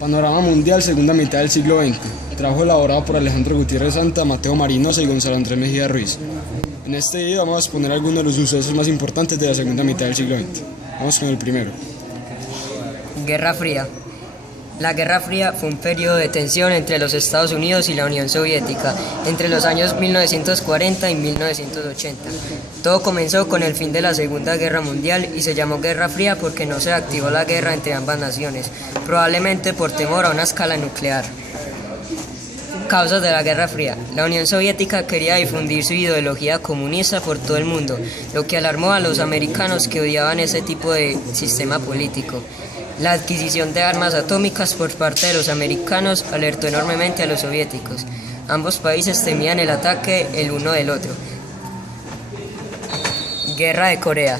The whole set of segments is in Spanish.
Panorama mundial, segunda mitad del siglo XX. Trabajo elaborado por Alejandro Gutiérrez Santa, Mateo Marinosa y Gonzalo Andrés Mejía Ruiz. En este video vamos a exponer algunos de los sucesos más importantes de la segunda mitad del siglo XX. Vamos con el primero. Guerra Fría. La Guerra Fría fue un periodo de tensión entre los Estados Unidos y la Unión Soviética entre los años 1940 y 1980. Todo comenzó con el fin de la Segunda Guerra Mundial y se llamó Guerra Fría porque no se activó la guerra entre ambas naciones, probablemente por temor a una escala nuclear. Causas de la Guerra Fría. La Unión Soviética quería difundir su ideología comunista por todo el mundo, lo que alarmó a los americanos que odiaban ese tipo de sistema político. La adquisición de armas atómicas por parte de los americanos alertó enormemente a los soviéticos. Ambos países temían el ataque el uno del otro. Guerra de Corea.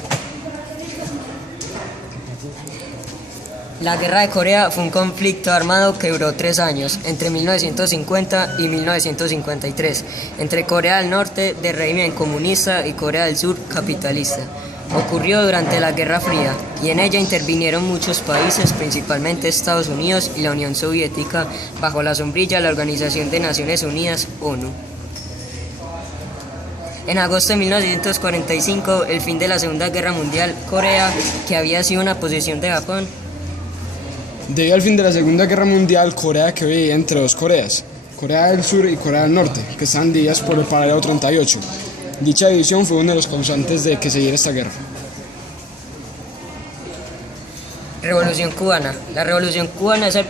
La Guerra de Corea fue un conflicto armado que duró 3 años, entre 1950 y 1953, entre Corea del Norte, de régimen comunista, y Corea del Sur, capitalista. Ocurrió durante la Guerra Fría y en ella intervinieron muchos países, principalmente Estados Unidos y la Unión Soviética, bajo la sombrilla de la Organización de Naciones Unidas, ONU. En agosto de 1945, el fin de la Segunda Guerra Mundial, Corea, que había sido una posesión de Japón. Debido al fin de la Segunda Guerra Mundial, Corea quedó dividida entre dos Coreas, Corea del Sur y Corea del Norte, que están divididas por el paralelo 38. Dicha división fue uno de los causantes de que se diera esta guerra. Revolución cubana. La Revolución cubana es el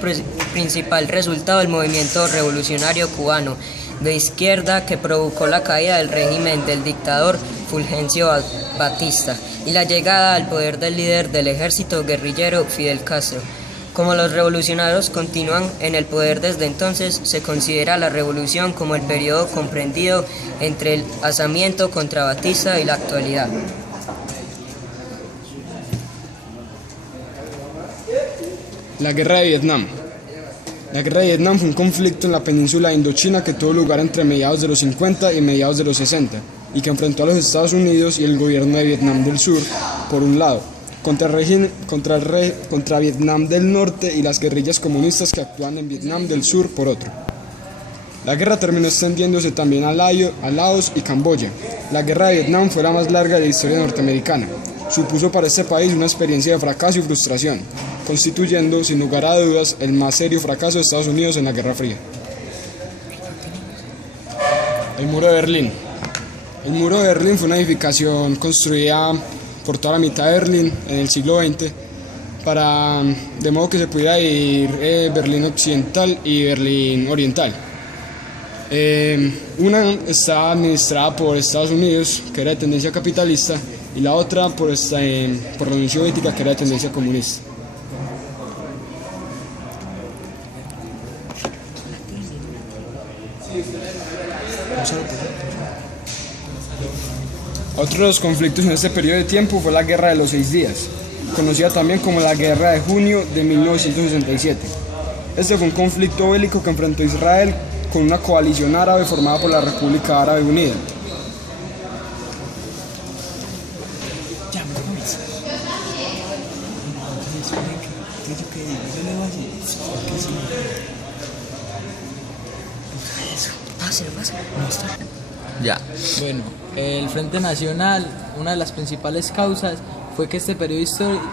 principal resultado del movimiento revolucionario cubano de izquierda que provocó la caída del régimen del dictador Fulgencio Batista y la llegada al poder del líder del ejército guerrillero Fidel Castro. Como los revolucionarios continúan en el poder desde entonces, se considera la revolución como el periodo comprendido entre el alzamiento contra Batista y la actualidad. La Guerra de Vietnam. La Guerra de Vietnam fue un conflicto en la península de Indochina que tuvo lugar entre mediados de los 50 y mediados de los 60 y que enfrentó a los Estados Unidos y el gobierno de Vietnam del Sur, por un lado, contra Vietnam del Norte y las guerrillas comunistas que actúan en Vietnam del Sur, por otro. La guerra terminó extendiéndose también a Laos y Camboya. La Guerra de Vietnam fue la más larga de la historia norteamericana. Supuso para este país una experiencia de fracaso y frustración, constituyendo, sin lugar a dudas, el más serio fracaso de Estados Unidos en la Guerra Fría. El Muro de Berlín. El Muro de Berlín fue una edificación construida por toda la mitad de Berlín en el siglo XX, de modo que se pudiera ir Berlín Occidental y Berlín Oriental. Una estaba administrada por Estados Unidos, que era de tendencia capitalista, y la otra por la Unión Soviética, que era de tendencia comunista. Otro de los conflictos en este periodo de tiempo fue la Guerra de los 6 días, conocida también como la Guerra de Junio de 1967. Este fue un conflicto bélico que enfrentó a Israel con una coalición árabe formada por la República Árabe Unida. Ya. Bueno, el Frente Nacional, una de las principales causas fue que este periodo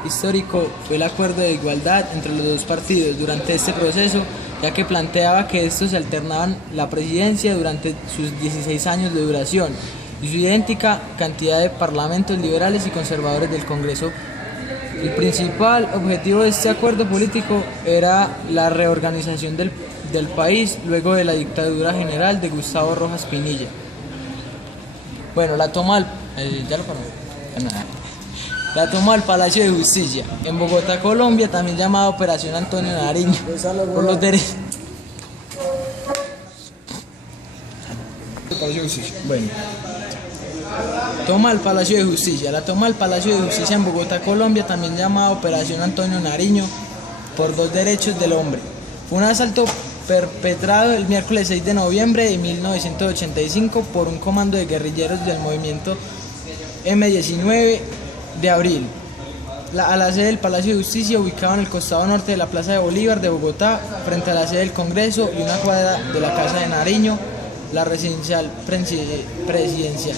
histórico fue el acuerdo de igualdad entre los dos partidos durante este proceso, ya que planteaba que estos se alternaban la presidencia durante sus 16 años de duración y su idéntica cantidad de parlamentos liberales y conservadores del Congreso. El principal objetivo de este acuerdo político era la reorganización del país luego de la dictadura general de Gustavo Rojas Pinilla. Bueno, la toma al Palacio de Justicia en Bogotá, Colombia, también llamada Operación Antonio Nariño, por los derechos. Bueno, toma al Palacio de Justicia. La toma del Palacio de Justicia en Bogotá, Colombia, también llamada Operación Antonio Nariño, por los derechos del hombre. Fue un asalto perpetrado el miércoles 6 de noviembre de 1985 por un comando de guerrilleros del movimiento M-19 de abril. a la sede del Palacio de Justicia, ubicado en el costado norte de la Plaza de Bolívar de Bogotá, frente a la sede del Congreso y una cuadra de la Casa de Nariño, la residencial presidencial.